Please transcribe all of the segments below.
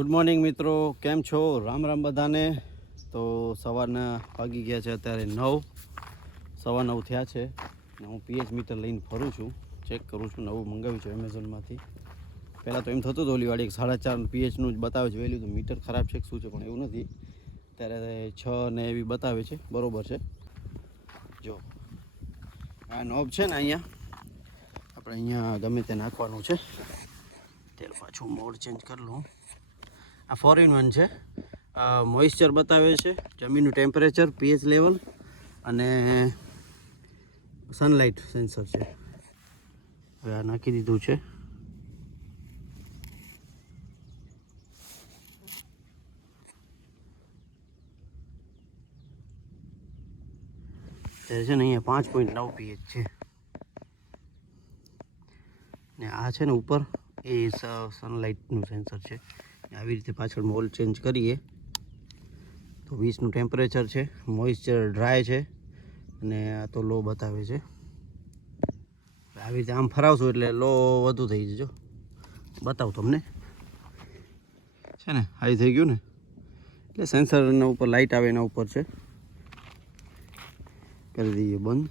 Good morning મિત્રો, કેમ છો? રામ રામ બધાને. તો સવારના વાગી ગયા છે અત્યારે 9, 9:15 થયા છે ને હું પીએચ મીટર લઈને ફરું છું, ચેક કરું છું. નવું મંગાવ્યું છે એમેઝોનમાંથી. પહેલાં તો એમ થતું હતું ઓલી વાળી 4.5 પીએચનું જ બતાવે છે વેલ્યુ, તો મીટર ખરાબ છે કે શું છે, પણ એવું નથી. અત્યારે 6 ને એવી બતાવે છે, બરાબર છે. જો આ નોબ છે ને અહીંયા, આપણે અહીંયા ગમે તે નાખવાનું છે. તેલ પાછું મોડ ચેન્જ કરી લઉં. આ 4-in-1 છે. મોઇશ્ચર બતાવે છે, જમીનનું ટેમ્પરેચર, પીએચ લેવલ અને સનલાઇટ સેન્સર છે. હવે આ નાખી દીધું છે. ત્યારે છે ને અહીંયા 5.9 પીએચ છે ને આ છે ને ઉપર એ સનલાઇટનું સેન્સર છે. આવી રીતે પાછળ મોલ ચેન્જ કરીએ તો 20નું ટેમ્પરેચર છે, મોઇશ્ચર ડ્રાય છે અને આ તો લો બતાવે છે. આવી રીતે આમ ફરાવશું એટલે લો વધુ થઈ જજો. બતાવું તમને છે ને, હાઈ થઈ ગયું ને એટલે સેન્સરના ઉપર લાઇટ આવે એના ઉપર છે. કરી દઈએ બંધ.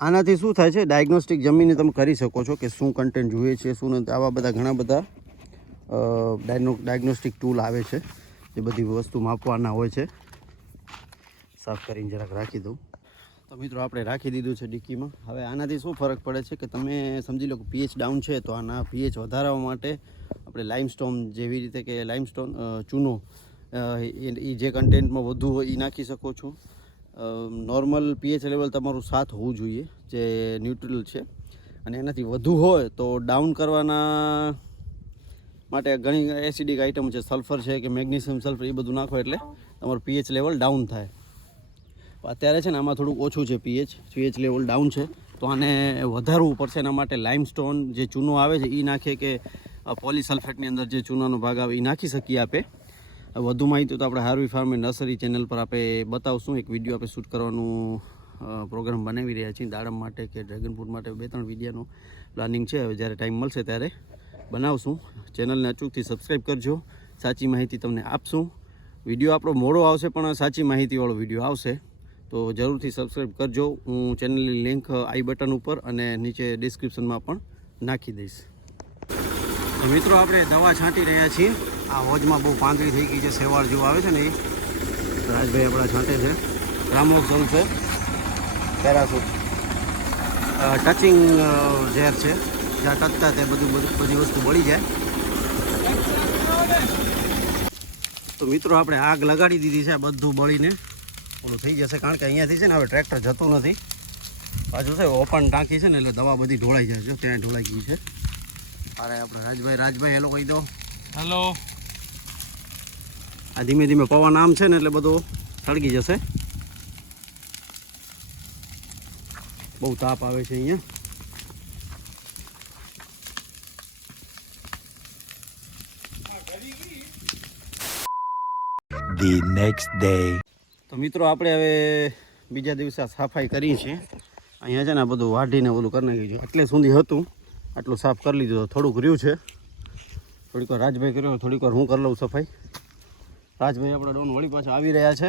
આનાથી શું થાય છે, ડાયગ્નોસ્ટિક જમીને તમે કરી શકો છો કે શું કન્ટેન્ટ જોઈએ છે, શું નથી. આવા બધા ઘણા બધા ડાયગ્નોસ્ટિક ટૂલ આવે છે જે બધી વસ્તુ માપવાના હોય છે. સાફ કરીને જરાક રાખી દઉં. તો મિત્રો આપણે રાખી દીધું છે ડિક્કીમાં. હવે આનાથી શું ફરક પડે છે કે તમે સમજી લો કે પીએચ ડાઉન છે, તો આના પીએચ વધારવા માટે આપણે લાઇમસ્ટોન જેવી રીતે કે લાઇમસ્ટોન ચૂનો એ જે કન્ટેન્ટમાં વધુ હોય એ નાખી શકો છો. નોર્મલ પીએચ લેવલ તમારું 7 હોવું જોઈએ, જે ન્યુટ્રલ છે. અને એનાથી વધુ હોય તો ડાઉન કરવાના માટે ઘણી એસિડિક આઇટમ છે, સલ્ફર છે કે મેગ્નેશિયમ સલ્ફર, એ બધું નાખો એટલે તમારું પીએચ લેવલ ડાઉન થાય. અત્યારે છે ને આમાં થોડુંક ઓછું છે પીએચ લેવલ ડાઉન છે, તો આને વધારવું પડશે. એના માટે લાઇમસ્ટોન જે ચૂનો આવે છે એ નાખીએ કે પોલીસલ્ફેટની અંદર જે ચૂનાનો ભાગ આવે એ નાખી શકીએ આપણે. વધુ માહિતી તો આપણે Harvey farm and nursery channel પર આપણે બતાવશું. એક વિડીયો આપણે શૂટ કરવાનું પ્રોગ્રામ બનાવી રહ્યા છીએ દાડમ માટે કે ડ્રેગન ફ્રૂટ માટે. 2-3 વિડીયોનું પ્લાનિંગ છે, હવે જ્યારે ટાઈમ મળશે ત્યારે બનાવશું. ચેનલને અચૂકથી સબસ્ક્રાઈબ કરજો, સાચી માહિતી તમને આપશું. વિડીયો આપણો મોડો આવશે પણ સાચી માહિતીવાળો વિડીયો આવશે, તો જરૂરથી સબસ્ક્રાઈબ કરજો. હું ચેનલની લિંક આઈ બટન ઉપર અને નીચે ડિસ્ક્રિપ્શનમાં પણ નાખી દઈશ. તો મિત્રો આપણે દવા છાંટી રહ્યા છીએ. આ હોજમાં બહુ પાંદડી થઈ ગઈ છે, સેવાળ જેવું આવે છે ને, એ રાજભાઈ આપણા છાંટે છે. રામોક્ઝોલ છે, પેરાસૂટ, ટચિંગ ઝેર છે, જ્યાં ટચતા તે બધી વસ્તુ બળી જાય. તો મિત્રો આપણે આગ લગાડી દીધી છે, બધું બળીને ઓલું થઈ જશે, કારણ કે અહીંયાથી છે ને હવે ટ્રેક્ટર જતું નથી. પાછું છે ઓપન ટાંકી છે ને એટલે દવા બધી ઢોળાઈ જાય છે. ત્યાં ઢોળાઈ ગઈ છે. અરે આપણે રાજભાઈ હેલો કહી દો. હેલો. આ ધીમે ધીમે પવન આમ છે ને એટલે બધું સળગી જશે. બહુ તાપ આવે છે અહીંયા. The next day. તો મિત્રો આપણે હવે બીજા દિવસે સફાઈ કરી છે. અહીંયા છે ને બધું વાઢીને ઓલું કરી નાખ્યું છે. એટલે સુધી હતું આટલું સાફ કરી લીધું. થોડુંક રહ્યું છે, થોડીક વાર રાજભાઈ કર્યો, થોડીક વાર હું કરી લઉં સફાઈ. રાજભાઈ આપણા ડોન વળી પાછા આવી રહ્યા છે.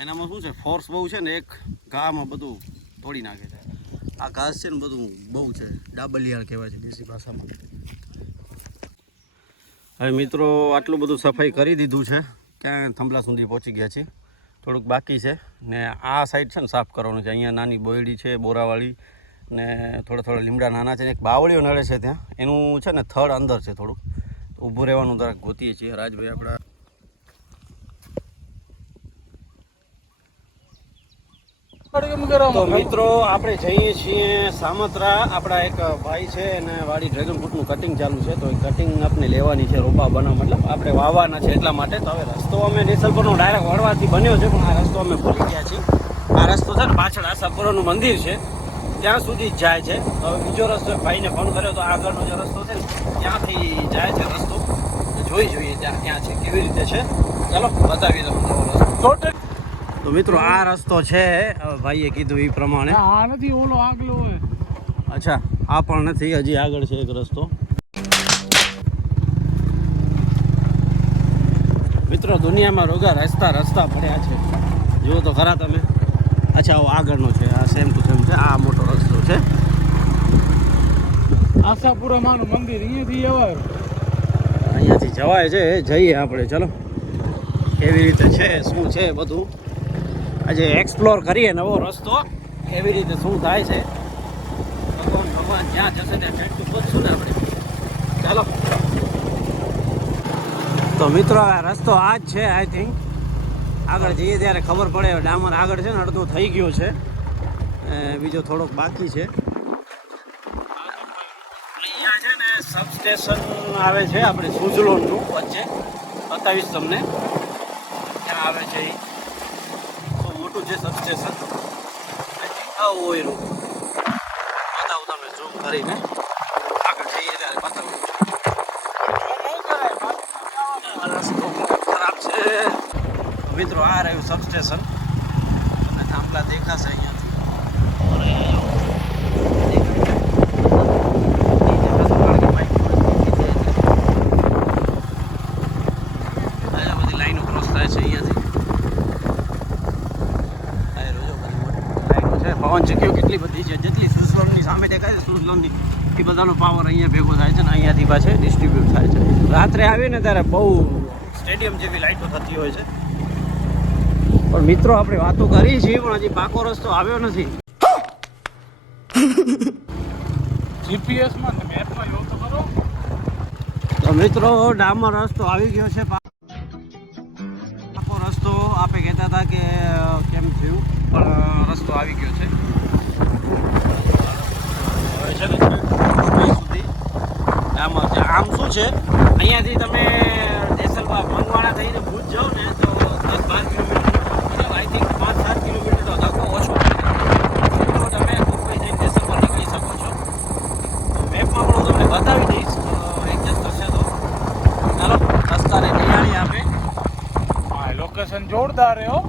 એનામાં શું છે, ફોર્સ બહુ છે ને, એક ઘામાં બધું તોડી નાખે છે. આ ઘાસ છે ને બધું બહુ છે, ડાબલિયાળ કહેવાય છે દેશી ભાષામાં. હવે મિત્રો આટલું બધું સફાઈ કરી દીધું છે, ક્યાં થંભલા સુધી પહોંચી ગયા છે. થોડુંક બાકી છે ને આ સાઈડ છે ને સાફ કરવાનું છે. અહીંયા નાની બોયડી છે, બોરાવાળી, ને થોડા લીમડા નાના છે. એક બાવળીઓ નડે છે ત્યાં, એનું છે ને થડ અંદર છે. થોડુંક ઊભું રહેવાનું જરાક ગોતીએ છીએ. રાજભાઈ આપણા તો મિત્રો આપણે જઈએ છીએ સામત્રા. આપણા એક ભાઈ છે અને વાડી ડ્રેગન ફ્રૂટનું કટિંગ ચાલુ છે, તો એ કટિંગ આપણે લેવાની છે, રોપા બનાવવા, મતલબ આપણે વાવવાના છે એટલા માટે. તો હવે રસ્તો અમે નેસલપુરનો ડાયરેક્ટ વળવાથી બન્યો છે, પણ આ રસ્તો અમે ભૂલી ગયા છીએ. આ રસ્તો છે ને પાછળ આશાપુરાનું મંદિર છે ત્યાં સુધી જ જાય છે. તો હવે બીજો રસ્તો ભાઈને ફોન કર્યો તો આગળનો જે રસ્તો છે ને ત્યાંથી જાય છે રસ્તો. જોઈએ ત્યાં છે, કેવી રીતે છે, ચાલો બતાવી દઉં રસ્તો. તો મિત્રો આ રસ્તો છે, ભાઈએ કીધું એ પ્રમાણે. આ નથી, ઓલો આગલો હોય. અચ્છા, આ પણ નથી, હજી આગળ છે એક રસ્તો. મિત્રો દુનિયામાં રોગા રસ્તા પડ્યા છે. જુઓ તો ખરા તમે. અચ્છા આવો આગળનો છે, આ સેમ ટુ સેમ છે. આ મોટો રસ્તો છે. આશાપુરા માનું મંદિર અહીંયાથી જવાય છે. જઈએ આપણે, ચલો. કેવી રીતે છે, શું છે બધું આજે એક્સપ્લોર કરીએ. નવો રસ્તો કેવી રીતે શું થાય છે. ભગવાન જ્યાં જશે ત્યાં ભેટતું પહોંચશું ને આપણે. ચાલો. તો મિત્રો આ રસ્તો આ જ છે. આઈ થિંક આગળ જઈએ ત્યારે ખબર પડે. ડામર આગળ છે ને અડધો થઈ ગયો છે, બીજો થોડોક બાકી છે. અહીંયા છે ને સબસ્ટેશન આવે છે આપણે સુઝલોનનું વચ્ચે. બતાવીશ તમને ક્યાં આવે છે. એ બહુ મોટું છે સબસ્ટેશન. આવું હોય રૂમ બતાવું તમને ઝૂમ કરીને. આગળ જઈએ ત્યારે બતાવું. રસ્તો ખરાબ છે મિત્રો. આ રહ્યું સબસ્ટેશન. તમને થાંભલા દેખાશે અહીંયાથી. બધી લાઈનો ક્રોસ થાય છે અહીંયાથી. લાઈનો છે. પવન ચક્કીઓ કેટલી બધી છે. જેટલી સુઝલોનની સામે દેખાય છે સુઝલોનની, એ બધાનો પાવર અહીંયા ભેગો થાય છે ને અહીંયાથી પાછળ ડિસ્ટ્રીબ્યુટ થાય છે. રાત્રે આવીને ત્યારે બહુ સ્ટેડિયમ જેવી લાઈટો થતી હોય છે. પણ મિત્રો આપણે વાતો કરી છીએ પણ હજી પાકો રસ્તો આવ્યો નથી. જીપીએસમાં મેપમાં એવું તો કરો. તો મિત્રો ડામર રસ્તો આવી ગયો છે. પાકો રસ્તો આપણે કહેતા હતા કે કેમ થયું, પણ રસ્તો આવી ગયો છે. હવે છે ને સુધી ડામર છે. આમ શું છે, અહીંયાથી તમે જેસલમાં મંગવાડા થઈને ભૂજ જાઓ ને તો 10-12 કિલોમીટર, આઈ થિંક 5-7 કિલોમીટર તો ધક્કો ઓછો તો તમે કોઈ જઈને જેસલમાં નીકળી શકો છો. તો મેપમાં પણ હું તમને બતાવી દઈશ એડજસ્ટ થશે તો. ચાલો રસ્તાને નિહાળી આપે. હા, લોકેશન જોરદાર છે હો.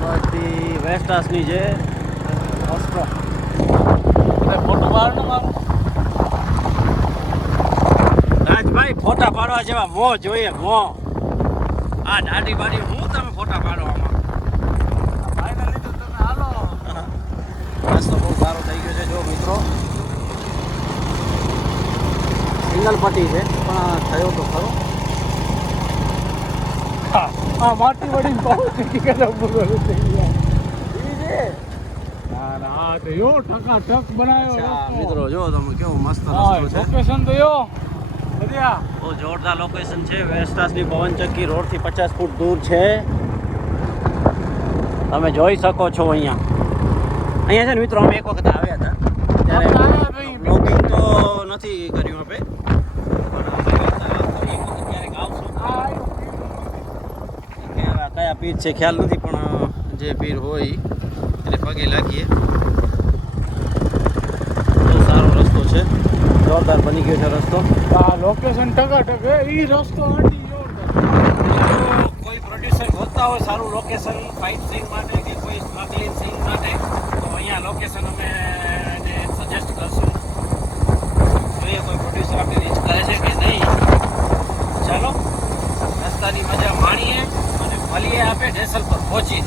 બધી વેસ્ટાસની છે રસ્તો. ફોટો પાડ ને મારું. રાજભાઈ ફોટા પાડવા જેવા મોં જોઈએ, મોં. આ દાઢી બાડી હું તમે ફોટા પાડો આમાં. ભાઈને લીધું તમે હાલો. રસ્તો બહુ સારો થઈ ગયો છે. જો મિત્રો સિંગલ પટ્ટી છે પણ થયો તો ખરો. હા, માટી વળીને બહુ ચીકી કરે બોલો થઈ ગયા. ના ના, હા તો યો ટકા બનાવ્યો અચ્છા રસ્તો. મિત્રો જો તમે કેવો મસ્ત હા, રસ્તો છે. લોકેશન તો યો બધ્યા. બહુ જોરદાર લોકેશન છે. વેસ્ટાસની પવનચક્કી રોડથી 50 ફૂટ દૂર છે. તમે જોઈ શકો છો અહીંયા. અહીંયા છે ને મિત્રો અમે એક વખત આવ્યા હતા ત્યારે બ્લોગિંગ તો નથી કર્યું આપણે, પણ ક્યારેક આવશું. કયા પીર છે ખ્યાલ નથી, પણ જે પીર હોય એટલે પગે લાગીએ. બહુ સારો રસ્તો છે. જોરદાર બની ગયો છે રસ્તો. આ લોકેશન ટકાટક હે. ઈ રસ્તો આંટી જોરદાર. કોઈ પ્રોડ્યુસર ગોતતા હોય સારું લોકેશન ફાઇટ સીન માટે કે કોઈ સ્મગલિંગ સીન માટે તો અહીંયા લોકેશન અમે સજેસ્ટ કરશું. જોઈએ કોઈ પ્રોડ્યુસર આપણે રીચ કરે છે કે નહીં. ચાલો રસ્તાની મજા માણીએ અને મળીએ આપણે જેસલ પર પહોંચીએ.